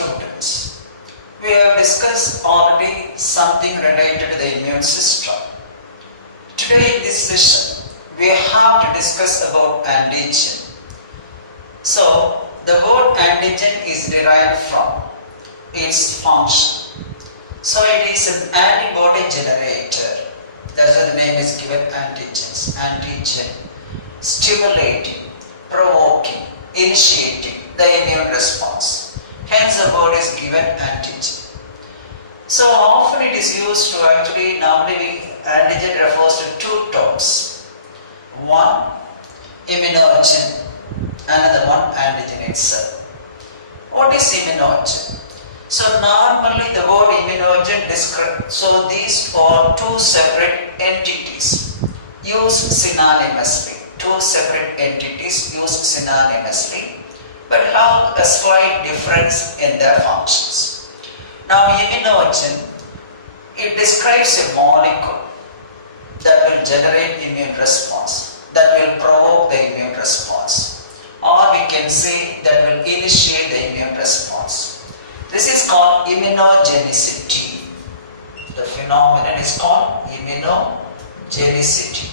students, we have discussed already something related to the immune system. Today in this session, we have to discuss about antigen. So, the word antigen is derived from its function. So, it is an antibody generator. That's why the name is given antigens. Antigen, stimulating, provoking, initiating the immune response. Hence, the word is given antigen. So, often it is used to actually, normally antigen refers to two terms. One, immunogen, another one, antigen itself. What is immunogen? So, normally the word immunogen describes, so these are two separate entities used synonymously. Two separate entities used synonymously, but have a slight difference in their functions. Now, immunogen, it describes a molecule that will generate immune response, that will provoke the immune response, or we can say that will initiate the immune response. This is called immunogenicity. The phenomenon is called immunogenicity.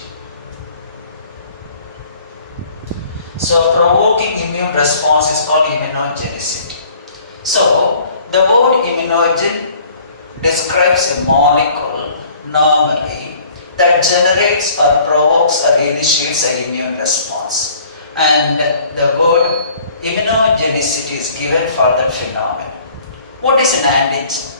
So, provoking immune response is called immunogenicity. So, the word immunogen describes a molecule normally that generates or provokes or initiates an immune response. And the word immunogenicity is given for that phenomenon. What is an antigen?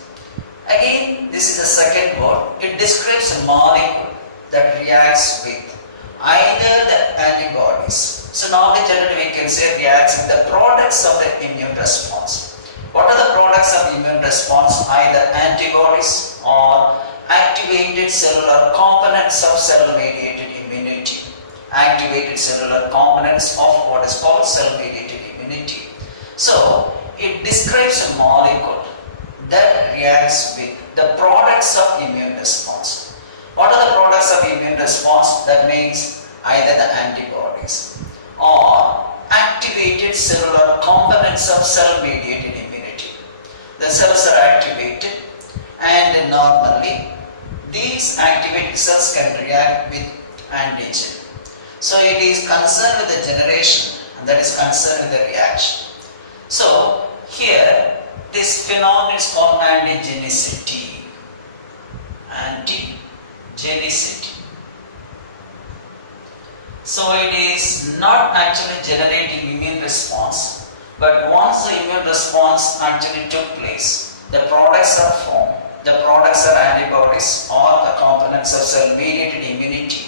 Again, this is the second word. It describes a molecule that reacts with either the antibodies. So normally generally we can say reacts with the products of the immune response. What are the products of immune response? Either antibodies or activated cellular components of cell-mediated immunity. Activated cellular components of what is called cell-mediated immunity. So, it describes a molecule that reacts with the products of immune response. What are the products of immune response? That means either the antibodies or activated cellular components of cell-mediated immunity. The cells are activated, and normally these activated cells can react with antigen. So it is concerned with the generation, and that is concerned with the reaction. So here this phenomenon is called antigenicity. Antigenicity. So it is not actually generating immune response, but once the immune response actually took place, the products are formed. The products are antibodies or the components of cell-mediated immunity.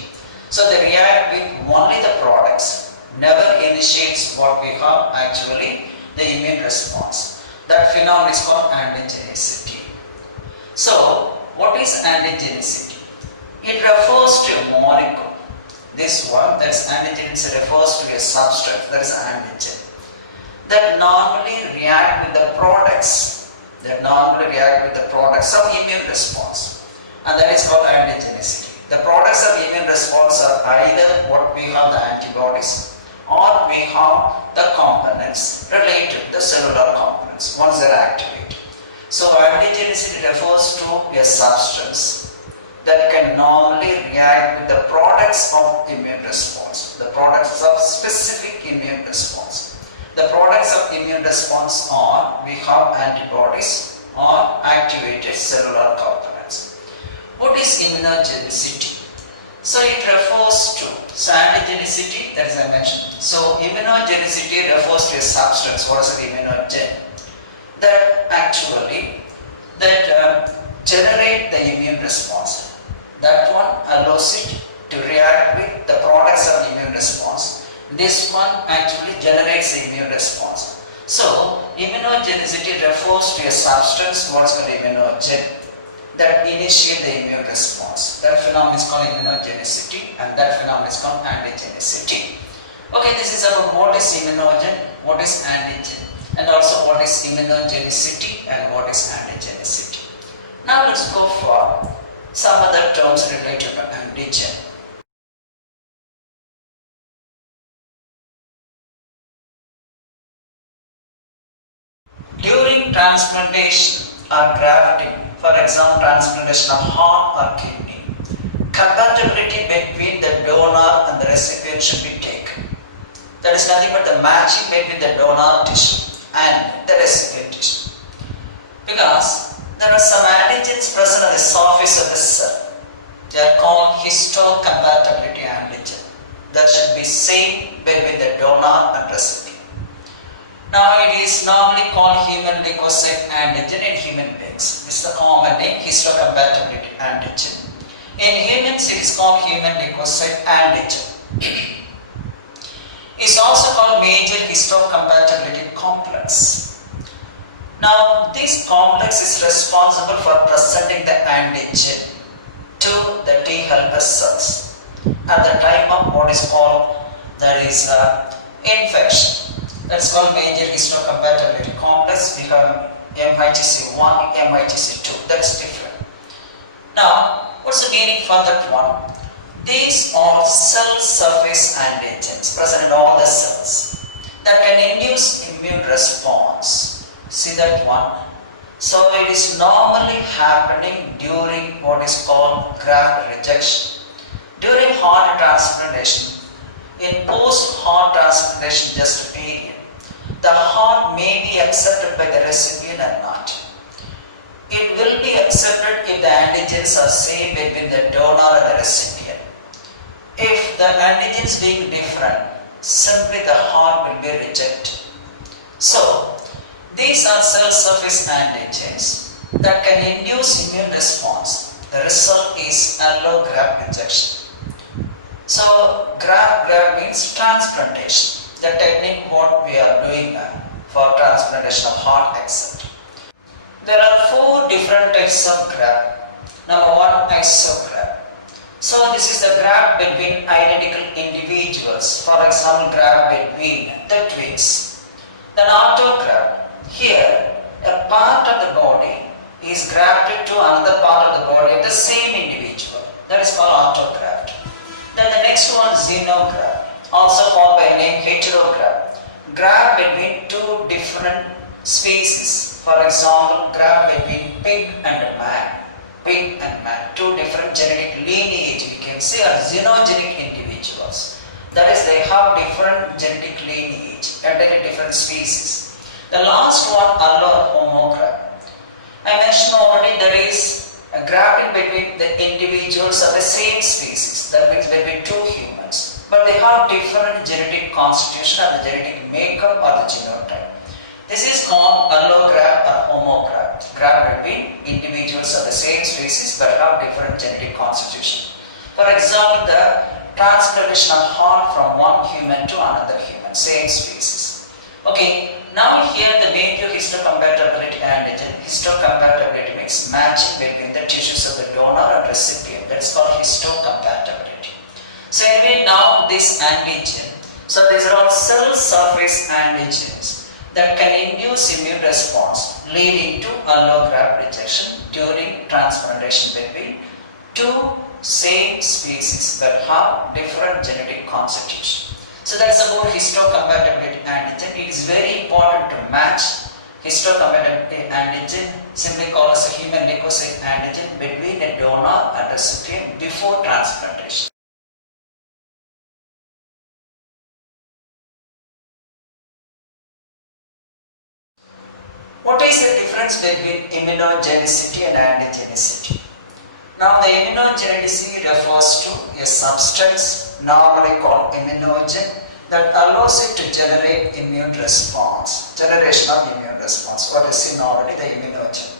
So they react with only the products, never initiates what we have actually the immune response. That phenomenon is called antigenicity. So what is antigenicity? It refers to a molecule. This one, that is antigens, refers to a substance, that is antigen, that normally react with the products, of immune response, and that is called antigenicity. The products of immune response are either what we have the antibodies or we have the components related to the cellular components once they are activated. So antigenicity refers to a substance that can normally react with the products of immune response, the products of specific immune response. The products of immune response are, we have antibodies or activated cellular components. What is immunogenicity? So it refers to, antigenicity, that is I mentioned. So immunogenicity refers to a substance, what is an immunogen, that actually, generate the immune response. That one allows it to react with the products of the immune response. This one actually generates the immune response. So, immunogenicity refers to a substance, what is called immunogen, that initiate the immune response. That phenomenon is called immunogenicity, and that phenomenon is called antigenicity. Okay, this is about what is immunogen, what is antigen, and also what is immunogenicity and what is antigenicity. Now let's go for some other terms related to antigen. During During transplantation or grafting, for example, transplantation of heart or kidney, compatibility between the donor and the recipient should be taken. That is nothing but the matching between the donor tissue and the recipient tissue. Because there are some antigens present on the surface of the cell. They are called histocompatibility antigen. That should be same between the donor and recipient. Now it is normally called human leukocyte antigen in human beings. This is the common name, histocompatibility antigen. In humans it is called human leukocyte antigen. It is also called major histocompatibility complex. Now this complex is responsible for presenting the antigen to the T helper cells at the time of what is called, that is infection. That's called major histocompatibility complex. We have MHC1, MHC2. That's different. Now, what's the meaning for that one? These are cell surface antigens present in all the cells that can induce immune response. See that one? So it is normally happening during what is called graft rejection. During heart transplantation, in post-heart transplantation just period, the heart may be accepted by the recipient or not. It will be accepted if the antigens are same between the donor and the recipient. If the antigens being different, simply the heart will be rejected. So, these are cell surface antigens that can induce immune response. The result is allograft rejection. So, graft means transplantation. The technique what we are doing for transplantation of heart, etc. There are 4 different types of graft. Number 1, isograft. So this is the graft between identical individuals. For example, graft between the twins. Then autograft. Here, a part of the body is grafted to another part of the body of the same individual. That is called autograft. Then the next one, xenograft, also called by name heterograft. Graft between 2 different species. For example, graft between pig and man. Pig and man. 2 different genetic lineage, we can say, are xenogenic individuals. That is, they have different genetic lineage, entirely different species. The last one, allo-homograft. I mentioned already there is a grafting between the individuals of the same species. That means between 2 humans. But they have different genetic constitution or the genetic makeup or the genotype. This is called allograft or homograft. Graft between individuals of the same species but have different genetic constitution. For example, the transplantation of heart from one human to another human, same species. Okay, now here the major histocompatibility antigen. Histocompatibility means matching between the tissues of the donor and recipient. That is called histocompatibility. So anyway, now this antigen, so these are all cell surface antigens that can induce immune response leading to allograft rejection during transplantation between 2 same species that have different genetic constitution. So that's about histocompatibility antigen. It is very important to match histocompatibility antigen, simply called as a human leukocyte antigen, between a donor and recipient before transplantation. What is the difference between immunogenicity and antigenicity? Now the immunogenicity refers to a substance normally called immunogen that allows it to generate immune response, generation of immune response, what is seen already, the immunogen.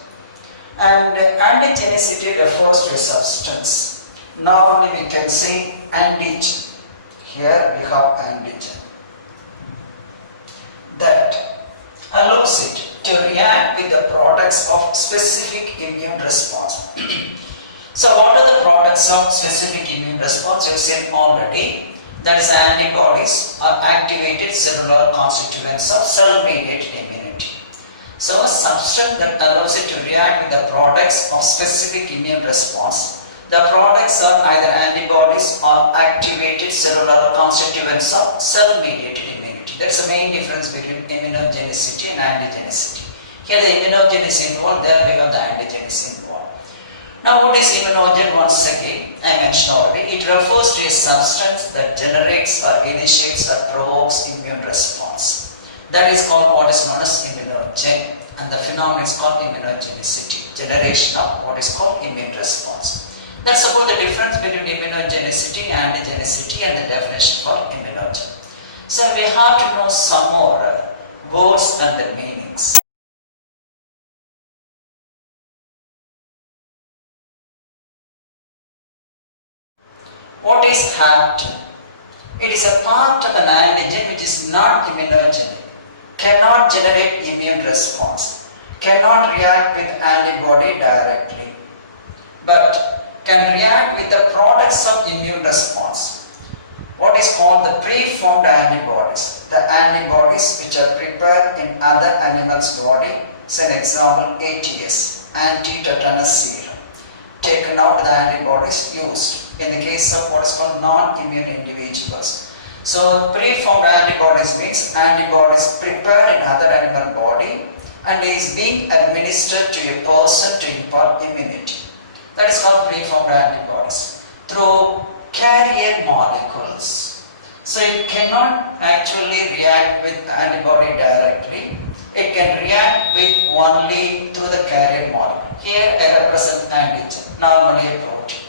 And antigenicity refers to a substance. Normally we can say antigen. Here we have antigen that allows it to react with the products of specific immune response. So what are the products of specific immune response? You have seen already, that is antibodies or activated cellular constituents of cell-mediated immunity. So a substance that allows it to react with the products of specific immune response. The products are either antibodies or activated cellular constituents of cell-mediated immunity. That's the main difference between immunogenicity and antigenicity. Here the immunogen is involved, there we have the antigen is involved. Now what is immunogen? Once again, I mentioned already, it refers to a substance that generates or initiates or provokes immune response. That is called what is known as immunogen, and the phenomenon is called immunogenicity, generation of what is called immune response. That's about the difference between immunogenicity, antigenicity, and the definition for immunogen. So we have to know some more words and the meanings. What is hapten? It is a part of an antigen which is not immunogenic, cannot generate immune response, cannot react with antibody directly, but can react with the products of immune response. What is called the preformed antibodies, the antibodies which are prepared in other animals' body. Say an example, ATS, anti-tetanus serum, taken out the antibodies used in the case of what is called non-immune individuals. So preformed antibodies means antibodies prepared in other animal body and is being administered to a person to impart immunity. That is called preformed antibodies through carrier molecules. So it cannot actually react with antibody directly. It can react with only through the carrier molecule. Here I represent antigen, normally a protein.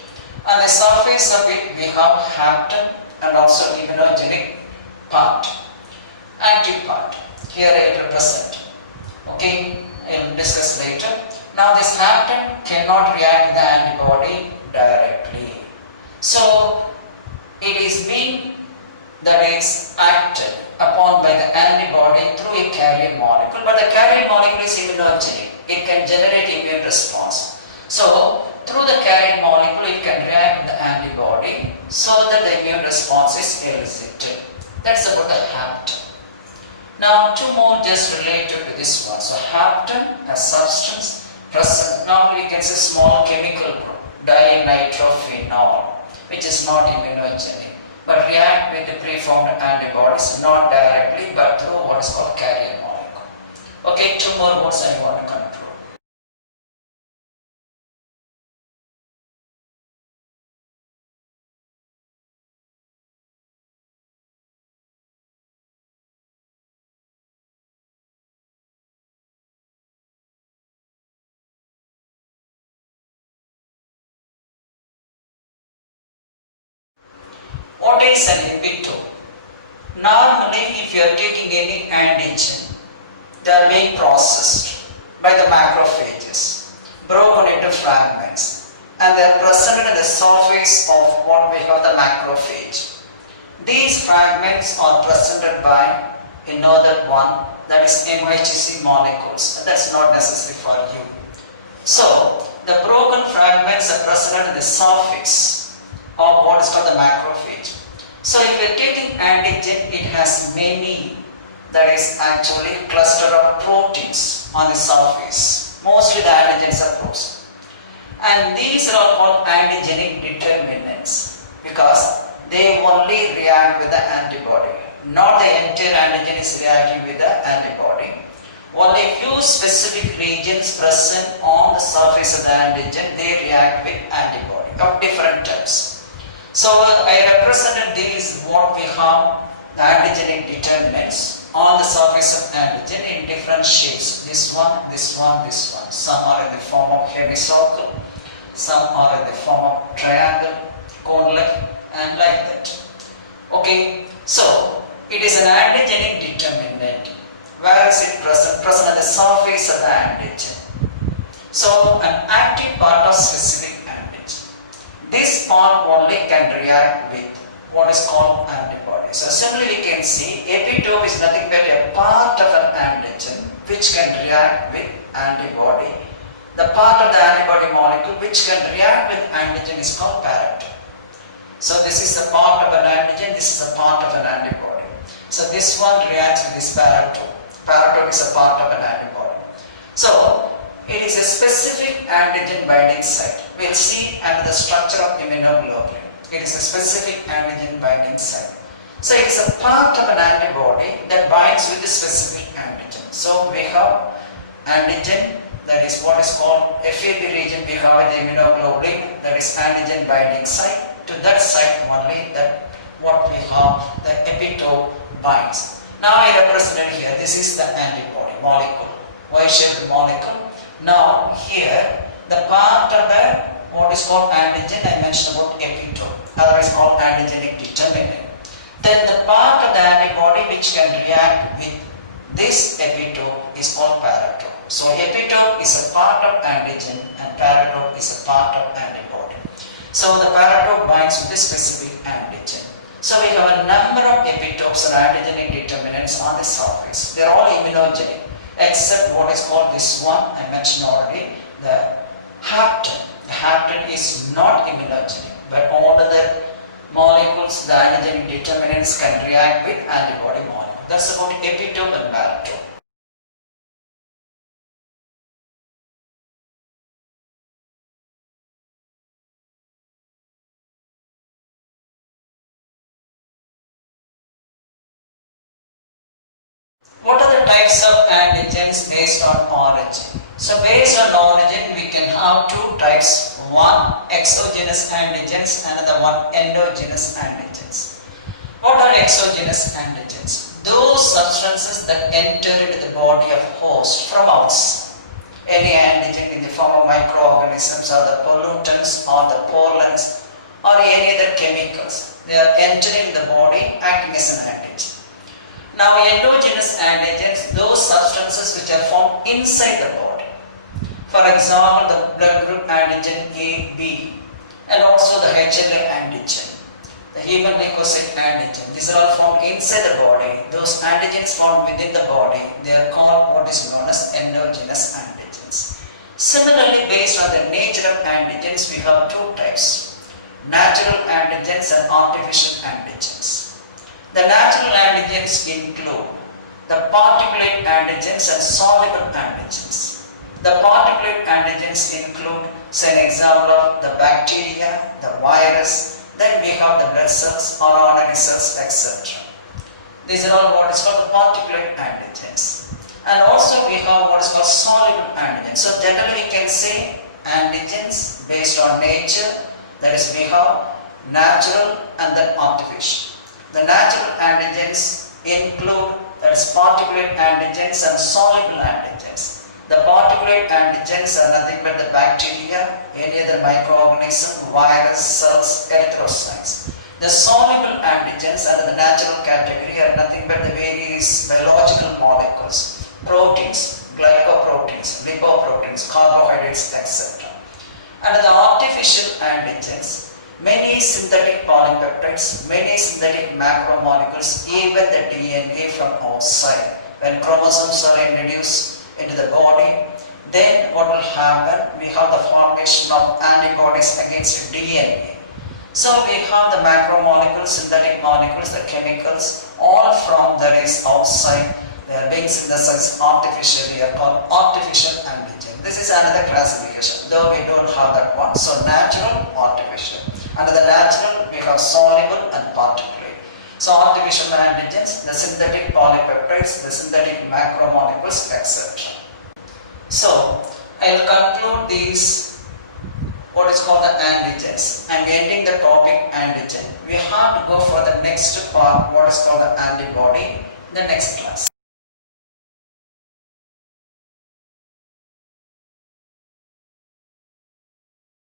On the surface of it we have hapten and also immunogenic part, active part. Here I represent. Okay, I will discuss later. Now this hapten cannot react with the antibody directly. So it is being acted upon by the antibody through a carrier molecule, but the carrier molecule is immunogenic. It can generate immune response. So through the carrier molecule it can react with the antibody so that the immune response is elicited. That's about the hapten. Now two more just related to this one. So hapten, a substance present, normally we can say small chemical group, dinitrophenol, which is not immunogenic, but react with the preformed antibodies, not directly, but through what is called carrier molecule. Okay, two more words I want to conclude. What is an epitope? Normally, if you are taking any antigen, they are being processed by the macrophages, broken into fragments, and they are presented in the surface of what we call the macrophage. These fragments are presented by another one, that is MHC molecules, and that's not necessary for you. So, the broken fragments are presented in the surface of what is called the macrophage. So if you are taking antigen, it has many, that is actually cluster of proteins on the surface. Mostly the antigens are proteins. And these are called antigenic determinants because they only react with the antibody. Not the entire antigen is reacting with the antibody. Only few specific regions present on the surface of the antigen, they react with antibody of different types. So I represented these what we have the antigenic determinants on the surface of antigen in different shapes. This one, this one, this one. Some are in the form of hemicircle, some are in the form of triangle, cone-like, and like that. Okay, so it is an antigenic determinant. Where is it present? Present at the surface of the antigen. So an active part of specific antigen. This part only can react with what is called antibody. So similarly we can see epitope is nothing but a part of an antigen which can react with antibody. The part of the antibody molecule which can react with antigen is called paratope. So this is a part of an antigen, this is a part of an antibody. So this one reacts with this paratope. Paratope is a part of an antibody. So it is a specific antigen binding site. We will see under the structure of immunoglobulin. It is a specific antigen binding site. So it is a part of an antibody that binds with a specific antigen. So we have antigen, that is what is called FAB region we have at the immunoglobulin, that is antigen binding site. To that site only that what we have the epitope binds. Now I represented here, this is the antibody molecule, Y-shaped molecule. Now here the part of the what is called antigen, I mentioned about epitope, otherwise called antigenic determinant. Then the part of the antibody which can react with this epitope is called paratope. So epitope is a part of antigen and paratope is a part of antibody. So the paratope binds with a specific antigen. So we have a number of epitopes and antigenic determinants on the surface. They are all immunogenic except what is called this one I mentioned already, the hapten. The hapten is not immunogenic, but all other molecules, the antigenic determinants can react with antibody molecule. That's about epitope and paratope. What are the types of antigens based on origin? So based on origin we can have two types, one exogenous antigens, another one endogenous antigens. What are exogenous antigens? Those substances that enter into the body of host from outside. Any antigen in the form of microorganisms or the pollutants or the pollens or any other chemicals. They are entering the body acting as an antigen. Now endogenous antigens, those substances which are formed inside the body. For example, the blood group antigen A, B and also the HLA antigen, the human leukocyte antigen. These are all formed inside the body. Those antigens formed within the body, they are called what is known as endogenous antigens. Similarly, based on the nature of antigens, we have two types, natural antigens and artificial antigens. The natural antigens include the particulate antigens and soluble antigens. The particulate antigens include, say an example of the bacteria, the virus, then we have the blood cells, RNA cells, etc. These are all what is called the particulate antigens. And also we have what is called soluble antigens. So generally we can say antigens based on nature, that is we have natural and then artificial. The natural antigens include, that is particulate antigens and soluble antigens. The particulate antigens are nothing but the bacteria, any other microorganism, virus, cells, erythrocytes. The soluble antigens under the natural category are nothing but the various biological molecules, proteins, glycoproteins, lipoproteins, carbohydrates, etc. Under the artificial antigens, many synthetic polypeptides, many synthetic macromolecules, even the DNA from outside. When chromosomes are introduced into the body, then what will happen? We have the formation of antibodies against DNA. So we have the macromolecules, synthetic molecules, the chemicals, all from that is outside. They are being synthesized artificially, are called artificial antigen. This is another classification, though we don't have that one. So natural, artificial. Under the natural, we have soluble and particulate. So artificial antigens, the synthetic polypeptides, the synthetic macromolecules, etc. So I will conclude these, what is called the antigens. I am ending the topic antigen. We have to go for the next part, what is called the antibody, in the next class.